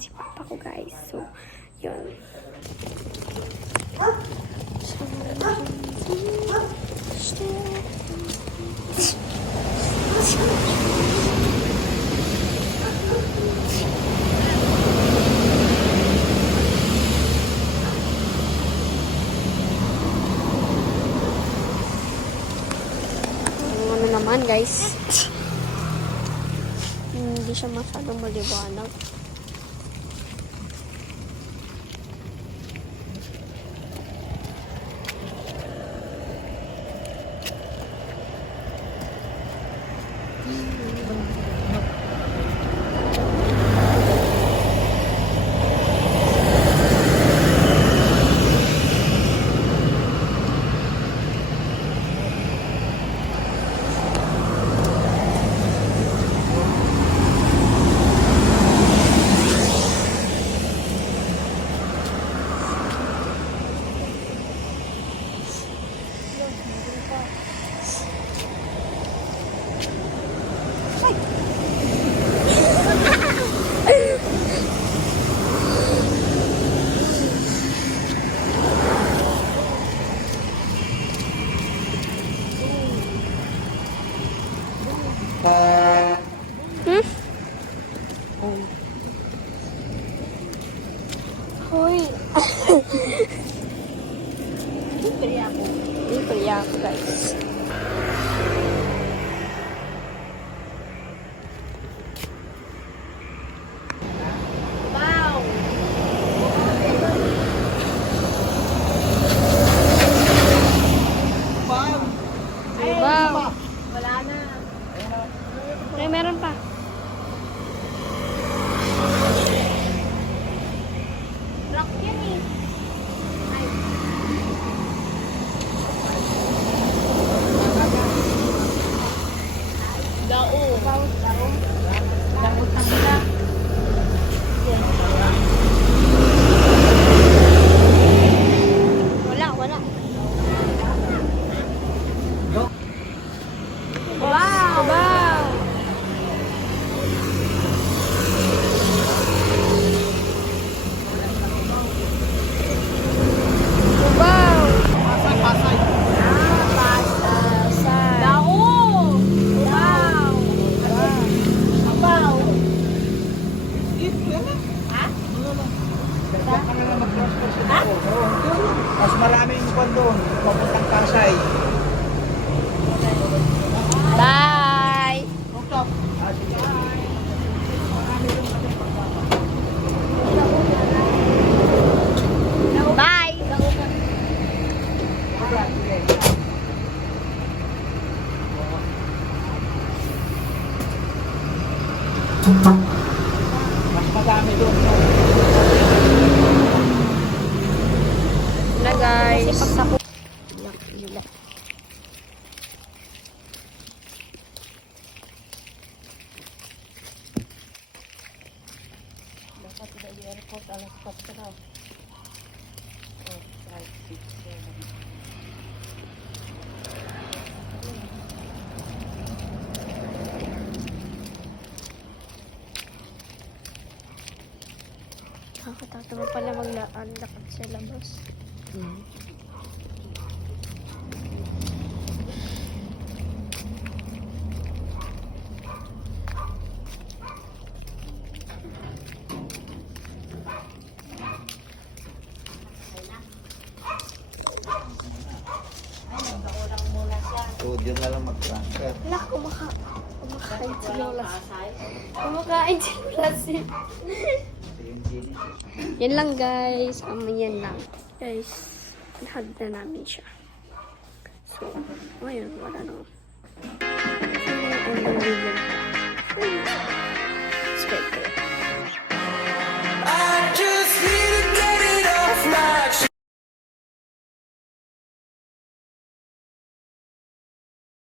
si papa ko, guys. So, yun. Ano naman, guys? Hindi siya masyadong maliwanag. Hoy. Libre ako, guys. Wow. Wow. Wala na. Ay, meron pa. Rock yan eh. Ay. Dao. Dao. Dao tangla. Wala. Wow. Wow. Mas maraming kwan doon, papuntang Pasay. Bye. Bye. Mas madami doon. Na, guys. Dapat tidak di airport alas 4 na. Oh, 5, 6, 7. Nakakatawa pala maglaan-lakad sa labas. So, dyan na lang mag-transfer. Wala, kumakain si Lola. Kumakain si Lola. Yan lang, guys. Yan lang. Guys, nahag na namin siya. So, ngayon, wala na.